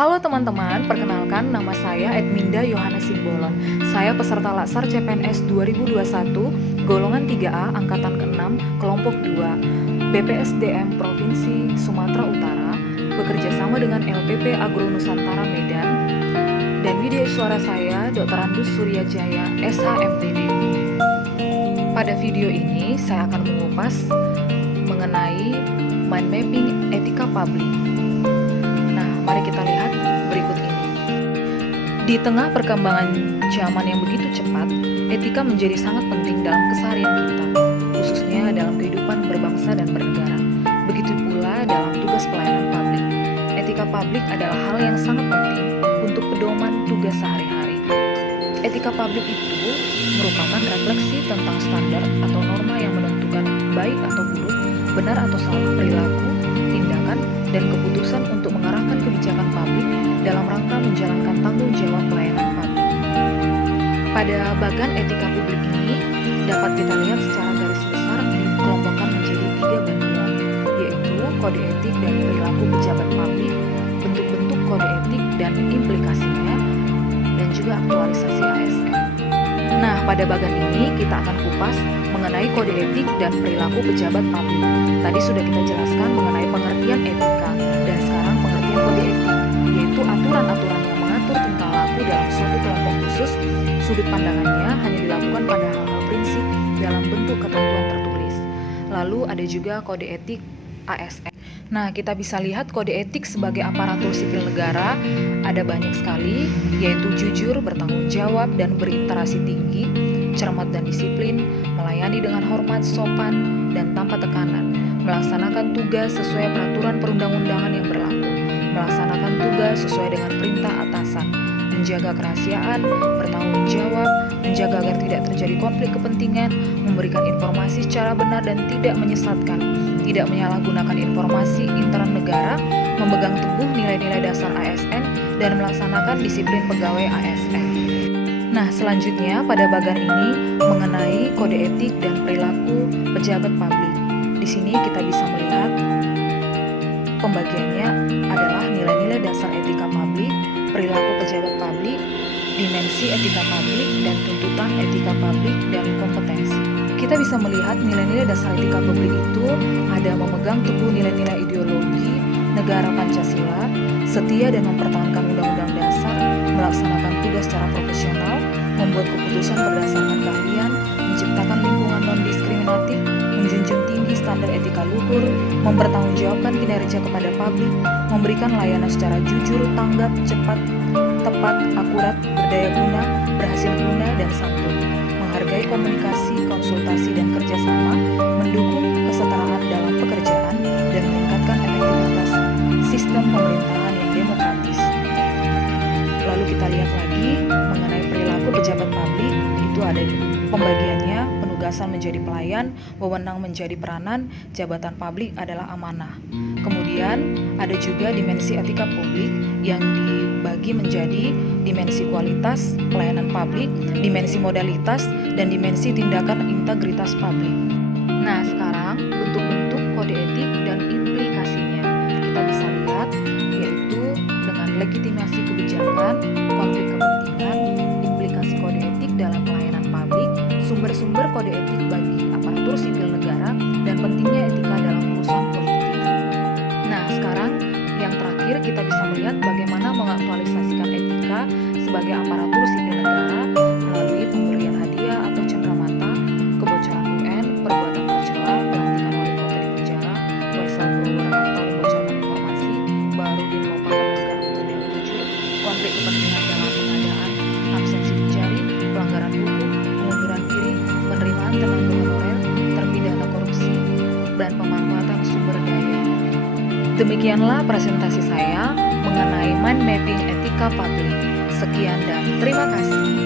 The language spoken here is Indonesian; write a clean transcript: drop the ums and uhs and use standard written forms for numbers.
Halo teman-teman, perkenalkan nama saya Edminda Yohana Simbolon. Saya peserta Latsar CPNS 2021, golongan 3A, angkatan ke-6, kelompok 2, BPSDM Provinsi Sumatera Utara, bekerja sama dengan LPP Agro Nusantara Medan, dan video suara saya Dr. Andus Suryajaya, SHMTD. Pada video ini, saya akan mengupas mengenai mind mapping etika publik. Mari kita lihat berikut ini. Di tengah perkembangan zaman yang begitu cepat, etika menjadi sangat penting dalam keseharian kita, khususnya dalam kehidupan berbangsa dan bernegara. Begitu pula dalam tugas pelayanan publik. Etika publik adalah hal yang sangat penting untuk pedoman tugas sehari-hari. Etika publik itu merupakan refleksi tentang standar atau norma yang menentukan baik atau buruk, benar atau salah perilaku, tindakan, dan keputusan untuk mengarahkan kebijakan publik dalam rangka menjalankan tanggung jawab pelayanan publik. Pada bagan etika publik ini dapat kita lihat secara garis besar dikelompokkan menjadi 3 bagian, yaitu kode etik dan perilaku pejabat publik, bentuk-bentuk kode etik dan implikasinya, dan juga aktualisasi ASN. Nah, pada bagan ini kita akan kupas mengenai kode etik dan perilaku pejabat publik. Tadi sudah kita jelaskan mengenai pengertian etika, dan sekarang pengertian kode etik, yaitu aturan-aturan yang mengatur tingkah laku dalam suatu kelompok khusus. Sudut pandangannya hanya dilakukan pada hal-hal prinsip dalam bentuk ketentuan tertulis. Lalu ada juga kode etik ASN. Nah, kita bisa lihat kode etik sebagai aparatur sipil negara ada banyak sekali, yaitu jujur, bertanggung jawab, dan berinteraksi tinggi, cermat dan disiplin, melayani dengan hormat, sopan, dan tanpa tekanan, melaksanakan tugas sesuai peraturan perundang-undangan yang berlaku, melaksanakan tugas sesuai dengan perintah atasan, menjaga kerahasiaan, bertanggung jawab, menjaga agar tidak terjadi konflik kepentingan, memberikan informasi secara benar dan tidak menyesatkan, tidak menyalahgunakan informasi intern negara, memegang teguh nilai-nilai dasar ASN, dan melaksanakan disiplin pegawai ASN. Nah, selanjutnya pada bagan ini mengenai kode etik dan perilaku pejabat publik. Di sini kita bisa melihat pembagiannya adalah nilai-nilai dasar etika publik, perilaku pejabat publik, dimensi etika publik, dan tuntutan etika publik dan kompetensi. Kita bisa melihat nilai-nilai dasar etika publik itu ada memegang teguh nilai-nilai ideologi negara Pancasila, setia dan mempertahankan undang-undang dasar, melaksanakan tugas secara profesional, membuat keputusan berdasarkan keahlian, menciptakan lingkungan non-diskriminatif, menjunjung tinggi standar etika luhur, mempertanggungjawabkan kinerja kepada publik, memberikan layanan secara jujur, tanggap, cepat, tepat, akurat, berdaya guna, berhasil guna, dan santun, menghargai komunikasi, konsultasi, dan kerjasama, mendukung kesetaraan dalam pekerjaan, dan meningkatkan efektivitas sistem pemerintahan yang demokratis. Lalu kita lihat lagi mengenai perilaku pejabat publik, itu ada pembagiannya, penugasan menjadi pelayan, wewenang menjadi peranan, jabatan publik adalah amanah. Kemudian ada juga dimensi etika publik yang dibagi menjadi dimensi kualitas pelayanan publik, dimensi modalitas, dan dimensi tindakan integritas publik. Nah, sekarang bentuk-bentuk kode etik dan implikasinya kita bisa lihat, yaitu dengan legitimasi kebijakan, konflik kepentingan, implikasi kode etik dalam pelayanan publik, sumber-sumber kode etik bagi aparatur sipil negara, dan pentingnya etika dalam urusan politik. Nah, sekarang yang terakhir kita bisa melihat bagaimana mengaktualisasikan etika sebagai aparatur sipil negara melalui pemberian hadiah atau cendramata, kebocoran UN, perbuatan tercela, pelantikan wali kota di penjara, whistleblower atau membocorkan informasi, baru di lomba penegak hukum yang jujur, konflik kepentingan dalam pengadaan, absensi jari, pelanggaran hukum, pengunduran diri, penerimaan tenaga honorer, terpidana korupsi, dan pemanfaatan sumber daya. Demikianlah presentasi saya mengenai mind mapping etika publik. Sekian dan terima kasih.